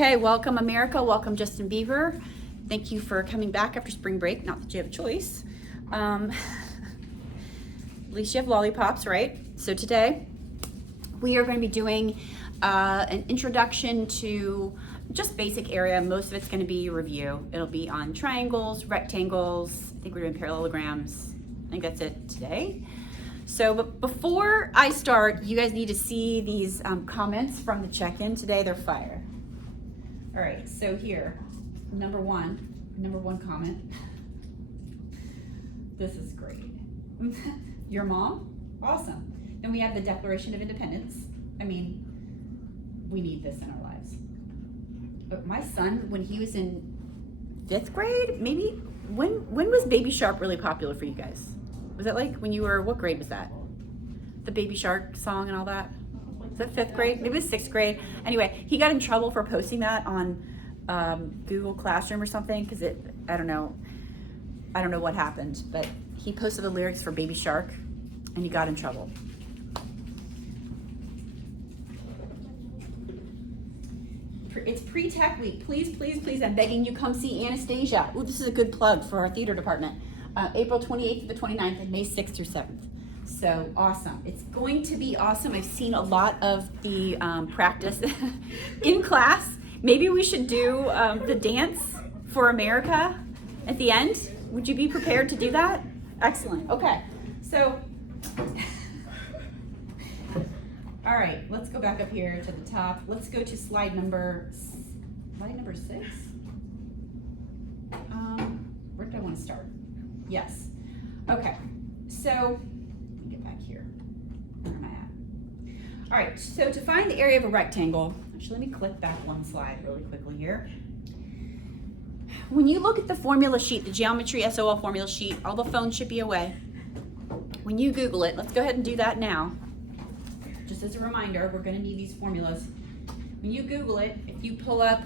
Okay, welcome America, welcome Justin Bieber. Thank you for coming back after spring break, not that you have a choice. At least you have lollipops, right? So today we are going to be doing an introduction to just basic area. Most of it's going to be a review. It'll be on triangles, rectangles. I think we're doing parallelograms. I think that's it today. So, but before I start, you guys need to see these comments from the check-in today. They're fire. All right, so here, number one comment. This is great. Your mom? Awesome. Then we have the Declaration of Independence. I mean, we need this in our lives. But my son, when he was in 5th grade, maybe, when was Baby Shark really popular for you guys? Was that like when you were, what grade was that? The Baby Shark song and all that? Was that 5th grade? Maybe it was 6th grade. Anyway, he got in trouble for posting that on Google Classroom or something, because I don't know what happened, but he posted the lyrics for Baby Shark and he got in trouble. It's pre-tech week. Please, please, please, I'm begging you, come see Anastasia. Ooh, this is a good plug for our theater department. April 28th to the 29th and May 6th through 7th. So awesome. It's going to be awesome. I've seen a lot of the practice in class. Maybe we should do the dance for America at the end. Would you be prepared to do that? Excellent. Okay. So, all right, let's go back up here to the top. Let's go to slide number 6. Where do I want to start? Yes. Okay. So, let me get back here. Where am I at? All right. So to find the area of a rectangle, actually, let me click back one slide really quickly here. When you look at the formula sheet, the geometry SOL formula sheet, all the phones should be away. When you Google it, let's go ahead and do that now. Just as a reminder, we're going to need these formulas. When you Google it, if you pull up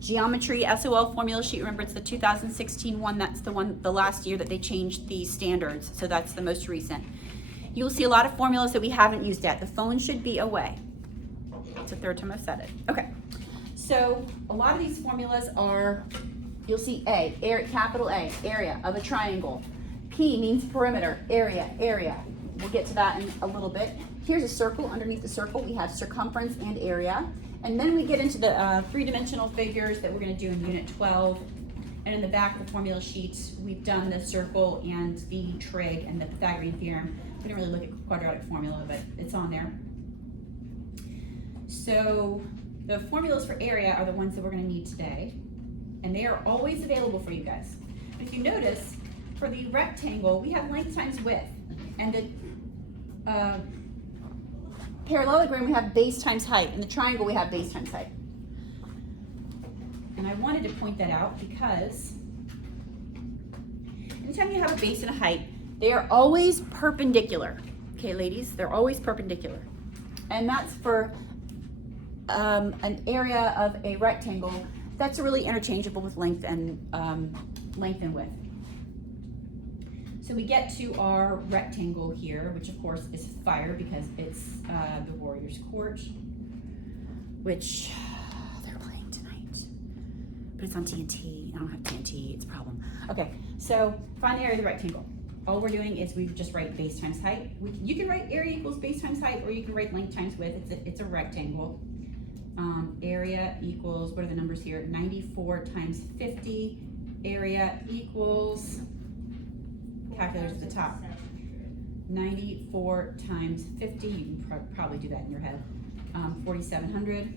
geometry SOL formula sheet, remember it's the 2016 one, that's the last year that they changed the standards, so that's the most recent. You'll see a lot of formulas that we haven't used yet. The phone should be away. It's the 3rd time I've said it. Okay, so a lot of these formulas are, you'll see capital A, area of a triangle. P means perimeter, area. We'll get to that in a little bit. Here's a circle. Underneath the circle, we have circumference and area. And then we get into the three-dimensional figures that we're going to do in Unit 12. And in the back of the formula sheet, we've done the circle and the trig and the Pythagorean theorem. We didn't really look at quadratic formula, but it's on there. So the formulas for area are the ones that we're going to need today. And they are always available for you guys. If you notice, for the rectangle, we have length times width. And the parallelogram, we have base times height. In the triangle, we have base times height. And I wanted to point that out because anytime you have a base and a height, they are always perpendicular. Okay, ladies, they're always perpendicular. And that's for an area of a rectangle. That's really interchangeable with length and width. So we get to our rectangle here, which of course is fire because it's the Warriors Court, which they're playing tonight. But it's on TNT. I don't have TNT. It's a problem. Okay, so find the area of the rectangle. All we're doing is we just write base times height. You can write area equals base times height, or you can write length times width. It's a rectangle. Area equals, what are the numbers here? 94 times 50. Area equals, calculators at the top. 94 times 50, you can probably do that in your head. 4,700.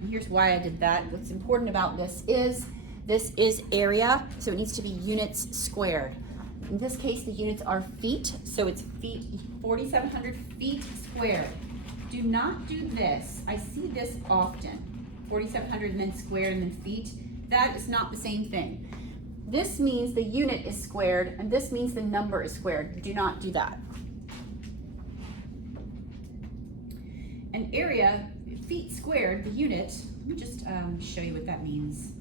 And here's why I did that. What's important about this is area, so it needs to be units squared. In this case, the units are feet, so it's feet, 4,700 feet squared. Do not do this. I see this often. 4,700 and then squared and then feet. That is not the same thing. This means the unit is squared, and this means the number is squared. Do not do that. An area, feet squared, the unit, let me just show you what that means.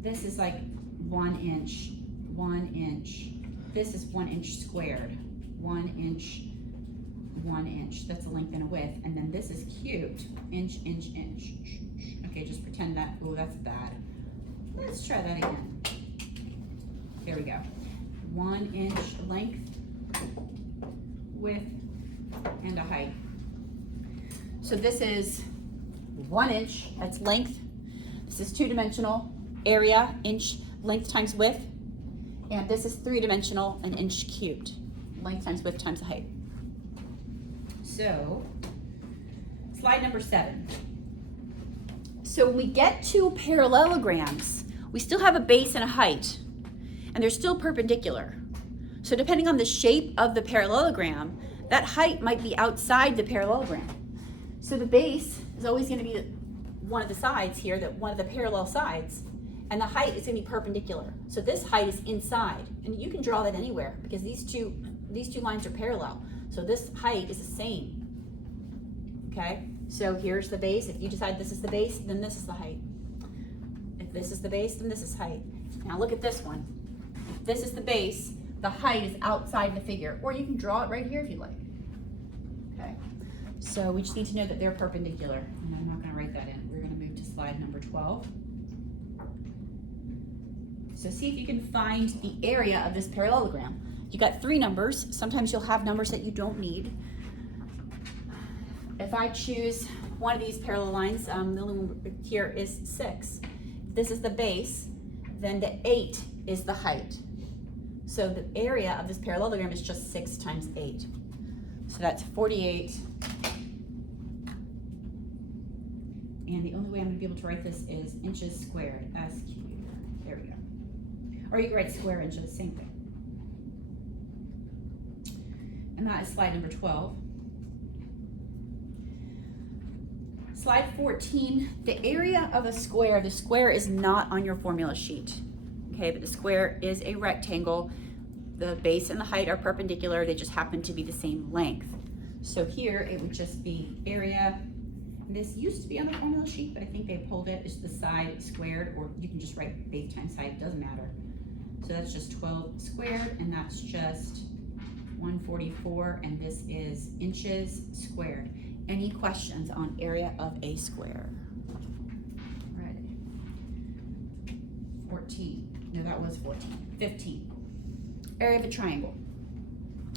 This is like 1 inch, 1 inch. This is 1 inch squared, 1 inch 1 inch. That's a length and a width. And then this is cubed. Inch, inch, inch. Okay, just pretend that, oh, that's bad. Let's try that again. There we go. 1 inch length, width, and a height. So this is 1 inch, that's length. This is 2-dimensional, area, inch, length times width. And this is 3-dimensional, an inch cubed. Length times width times the height. So, slide number 7. So when we get to parallelograms, we still have a base and a height, and they're still perpendicular. So depending on the shape of the parallelogram, that height might be outside the parallelogram. So the base is always going to be one of the sides here, one of the parallel sides, and the height is going to be perpendicular. So this height is inside, and you can draw that anywhere because these two lines are parallel. So this height is the same. Okay? So here's the base. If you decide this is the base, then this is the height. If this is the base, then this is height. Now look at this one. If this is the base, the height is outside the figure, or you can draw it right here if you like. Okay? So we just need to know that they're perpendicular, and I'm not going to write that in. We're going to move to slide number 12. So see if you can find the area of this parallelogram. You got 3 numbers. Sometimes you'll have numbers that you don't need. If I choose one of these parallel lines, the only one here is 6. If this is the base, then the 8 is the height. So the area of this parallelogram is just 6 times 8. So that's 48. And the only way I'm going to be able to write this is inches squared, S cubed. There we go. Or you can write square inches, same thing. And that is slide number 12. Slide 14, the area of a square, the square is not on your formula sheet. Okay, but the square is a rectangle. The base and the height are perpendicular, they just happen to be the same length. So here it would just be area. This used to be on the formula sheet, but I think they pulled it. It's the side squared, or you can just write base times height, doesn't matter. So that's just 12 squared, and that's just 144, and this is inches squared. Any questions on area of a square? Ready. 14. No, that was 14. 15. Area of a triangle.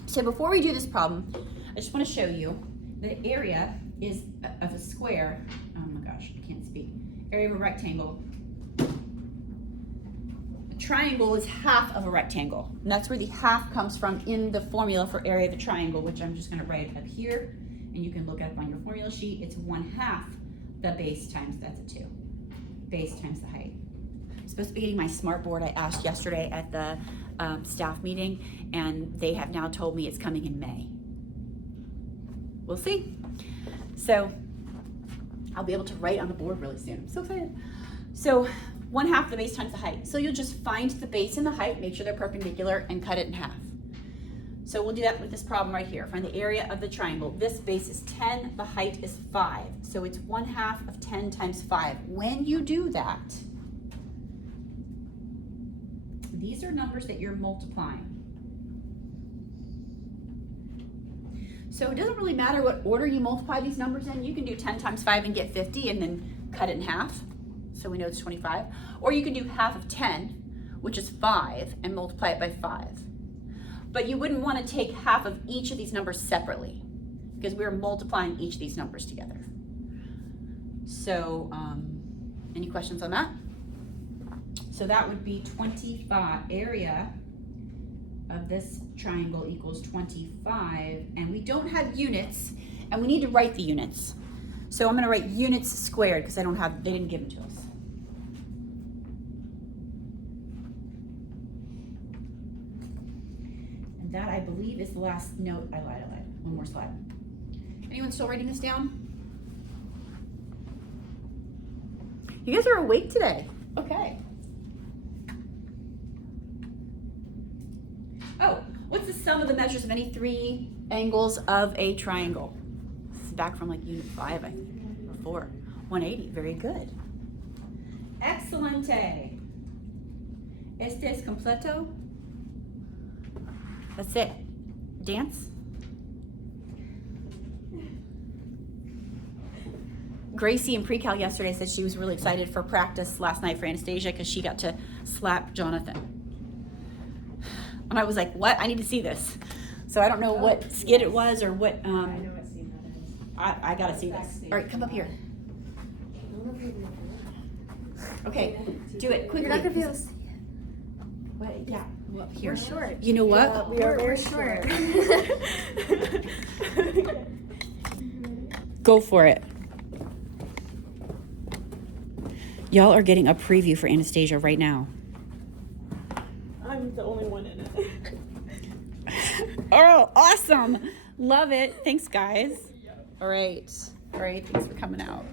So before we do this problem, I just want to show you the area is of a square. Oh my gosh, I can't speak. Area of a rectangle. A triangle is half of a rectangle, and that's where the half comes from in the formula for area of a triangle, which I'm just going to write up here, and you can look it up on your formula sheet. It's 1/2 the base times, that's a 2. Base times the height. I'm supposed to be getting my smart board I asked yesterday at the staff meeting, and they have now told me it's coming in May. We'll see. So I'll be able to write on the board really soon. I'm so excited. So 1/2 the base times the height. So you'll just find the base and the height, make sure they're perpendicular, and cut it in half. So we'll do that with this problem right here. Find the area of the triangle. This base is 10, the height is 5. So it's 1/2 of 10 times 5. When you do that, these are numbers that you're multiplying. So it doesn't really matter what order you multiply these numbers in. You can do 10 times 5 and get 50 and then cut it in half. So we know it's 25. Or you can do half of 10, which is 5, and multiply it by 5. But you wouldn't want to take half of each of these numbers separately because we're multiplying each of these numbers together. So any questions on that? So that would be 25. Area of this triangle equals 25, and we don't have units, and we need to write the units. So I'm going to write units squared because they didn't give them to us. And that, I believe, is the last note. I lied. One more slide. Anyone still writing this down? You guys are awake today. Okay. Oh, what's the sum of the measures of any 3 angles of a triangle? This is back from like unit 5, I think, or 4. 180, very good. Excelente. Este es completo. That's it. Dance. Gracie in pre-cal yesterday said she was really excited for practice last night for Anastasia because she got to slap Jonathan. And I was like, what? I need to see this. So I don't know what skit it was or what. I know what scene that is. I gotta see this. All right, come up here. Okay, do it quickly. You're not gonna be able to see it. What? Yeah. Well, here. We're short. You know what? We are very short. Go for it. Y'all are getting a preview for Anastasia right now. I'm the only one in it. Oh, awesome. Love it. Thanks, guys. All right. Thanks for coming out.